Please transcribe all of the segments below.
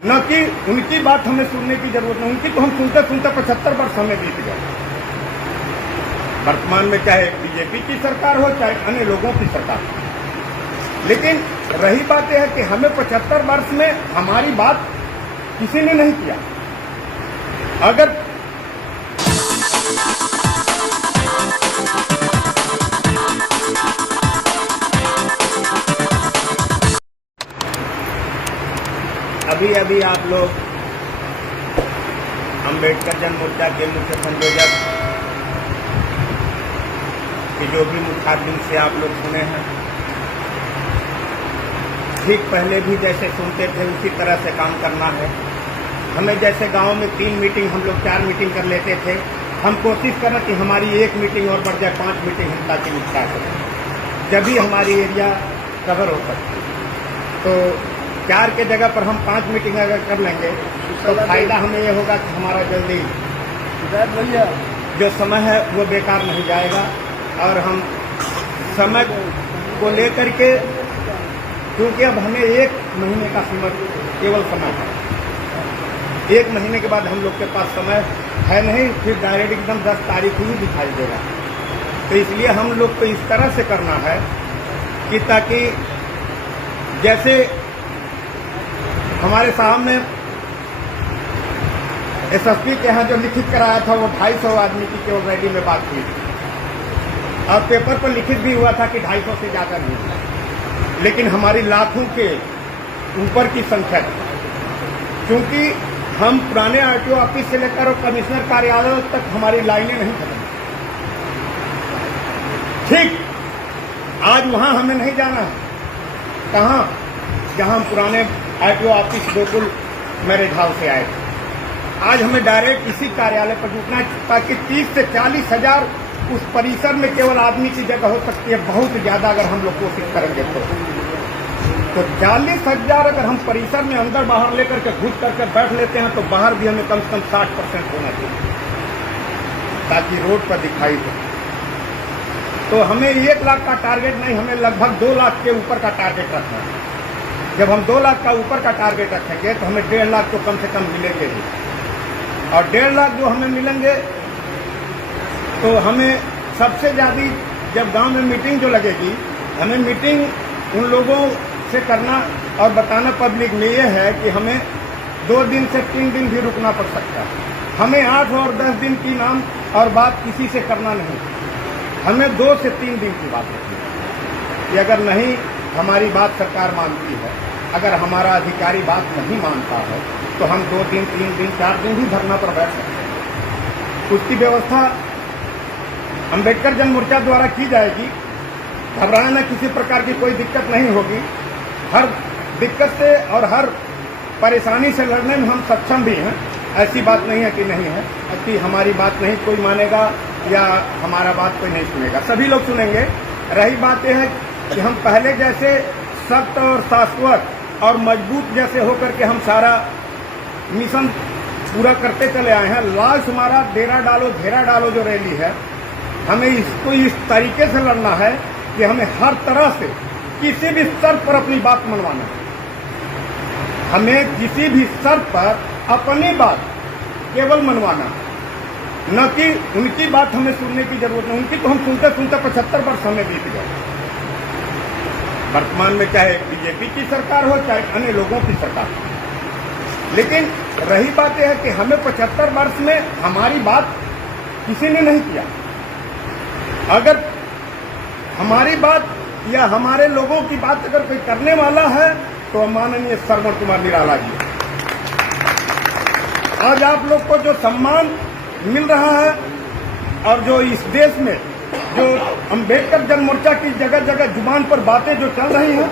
न कि उनकी बात हमें सुनने की जरूरत नहीं, उनकी तो हम सुनते सुनते 75 वर्ष हमें बीत गए। वर्तमान में चाहे बीजेपी की सरकार हो चाहे अन्य लोगों की सरकार हो, लेकिन रही बात यह है कि हमें 75 वर्ष में हमारी बात किसी ने नहीं किया। अगर अभी आप लोग अम्बेडकर जन मोर्चा के मुख्य संयोजक के जो भी मुखातिब से आप लोग सुने हैं, ठीक पहले भी जैसे सुनते थे उसी तरह से काम करना है। हमें जैसे गांव में 3 मीटिंग हम लोग 4 मीटिंग कर लेते थे, हम कोशिश करें कि हमारी 1 मीटिंग और बढ़ जाए, 5 मीटिंग हम ताकि निपटा सकें, जब भी हमारी एरिया कवर हो सकती। तो 4 के जगह पर हम 5 मीटिंग अगर कर लेंगे तो फायदा हमें ये होगा कि हमारा जल्दी जो समय है वो बेकार नहीं जाएगा। और हम समय को लेकर के, क्योंकि अब हमें 1 महीने का समय केवल समय है, 1 महीने के बाद हम लोग के पास समय है नहीं, फिर डायरेक्ट एकदम 10 तारीख ही दिखाई देगा। तो इसलिए हम लोग को इस तरह से करना है कि ताकि जैसे हमारे साहब ने एसएसपी के यहाँ जो लिखित कराया था वो 250 आदमी की केवल रैली में बात हुई थी, और पेपर पर लिखित भी हुआ था कि 250 से ज्यादा नहीं, लेकिन हमारी लाखों के ऊपर की संख्या थी। क्योंकि हम पुराने आरटीओ ऑफिस से लेकर और कमिश्नर कार्यालय तक हमारी लाइनें नहीं खत्म। ठीक आज वहां हमें नहीं जाना है, कहां? जहां हम पुराने RTO office Gokul marriage house से आए थे, आज हमें डायरेक्ट इसी कार्यालय पर जुटना है, ताकि 30 से 40 हजार उस परिसर में केवल आदमी की जगह हो सकती है, बहुत ज्यादा अगर हम लोग कोशिश करेंगे तो 40,000 अगर हम परिसर में अंदर बाहर लेकर के घुस करके बैठ लेते हैं तो बाहर भी हमें कम से कम 60% होना चाहिए, ताकि रोड पर दिखाई दे। तो हमें 1 लाख का टारगेट नहीं, हमें लगभग 2 लाख के ऊपर का टारगेट रखना है। जब हम 2 लाख का ऊपर का टारगेट रखेंगे तो हमें 1.5 लाख तो कम से कम मिलेंगे ही, और 1.5 लाख जो हमें मिलेंगे तो हमें सबसे ज्यादा, जब गांव में मीटिंग जो लगेगी, हमें मीटिंग उन लोगों से करना और बताना पब्लिक में ये है कि हमें 2 दिन से 3 दिन भी रुकना पड़ सकता है। हमें 8 और 10 दिन की नाम और बात किसी से करना नहीं, हमें 2 से 3 दिन की बात रखनी है कि अगर नहीं हमारी बात सरकार मानती है, अगर हमारा अधिकारी बात नहीं मानता है तो हम 2 दिन 3 दिन 4 दिन भी धरना पर बैठ सकते हैं। उसकी व्यवस्था अम्बेडकर जन मोर्चा द्वारा की जाएगी। घबराना, किसी प्रकार की कोई दिक्कत नहीं होगी। हर दिक्कत से और हर परेशानी से लड़ने में हम सक्षम भी हैं, ऐसी बात नहीं है कि नहीं है, कि हमारी बात नहीं कोई मानेगा या हमारा बात कोई नहीं सुनेगा, सभी लोग सुनेंगे। रही बात यह है कि हम पहले जैसे सख्त और शाश्वत और मजबूत जैसे होकर के हम सारा मिशन पूरा करते चले आए हैं। लास्ट हमारा डेरा डालो घेरा डालो जो रैली है, हमें इसको इस तरीके से लड़ना है कि हमें हर तरह से किसी भी स्तर पर अपनी बात मनवाना है। हमें किसी भी स्तर पर अपनी बात केवल मनवाना है, न कि उनकी बात हमें सुनने की जरूरत नहीं, उनकी तो हम सुनते सुनते 75 वर्ष हमें बीत गए। वर्तमान में चाहे बीजेपी की सरकार हो चाहे अन्य लोगों की सरकार हो, लेकिन रही बात यह है कि हमें 75 वर्ष में हमारी बात किसी ने नहीं किया। अगर हमारी बात या हमारे लोगों की बात अगर कोई करने वाला है तो माननीय श्रवण कुमार निराला जी। आज आप लोग को जो सम्मान मिल रहा है और जो इस देश में जो अम्बेडकर जन मोर्चा की जगह जगह जुबान पर बातें जो चल रही हैं,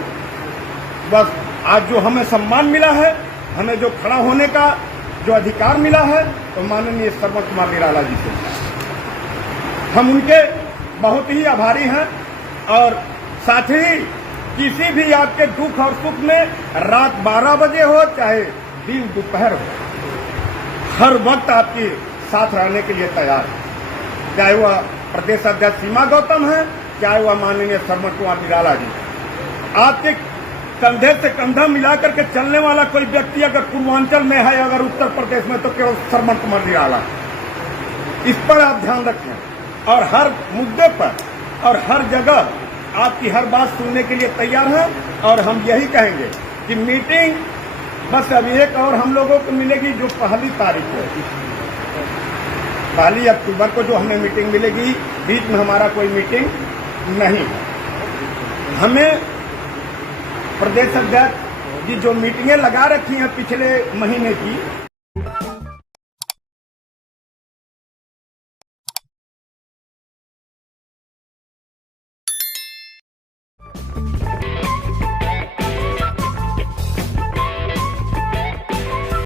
बस आज जो हमें सम्मान मिला है, हमें जो खड़ा होने का जो अधिकार मिला है, तो माननीय श्रवण कुमार निराला जी से हम उनके बहुत ही आभारी हैं। और साथ ही किसी भी आपके दुख और सुख में रात 12 बजे हो चाहे दिन दोपहर हो, हर वक्त आपके साथ रहने के लिए तैयार है, चाहे वह प्रदेश अध्यक्ष सीमा गौतम है, चाहे वह माननीय श्रवण कुमार निराला जी। आपके कंधे से कंधा मिलाकर के चलने वाला कोई व्यक्ति अगर पूर्वांचल में है, अगर उत्तर प्रदेश में, तो केवल श्रमण कुमार निराला। इस पर आप ध्यान रखें और हर मुद्दे पर और हर जगह आपकी हर बात सुनने के लिए तैयार हैं। और हम यही कहेंगे कि मीटिंग बस अभी एक और हम लोगों को मिलेगी, जो 1 तारीख को, 1 अक्टूबर को जो हमें मीटिंग मिलेगी। बीच में हमारा कोई मीटिंग नहीं है। हमें प्रदेश अध्यक्ष की जो मीटिंगें लगा रखी हैं पिछले महीने की,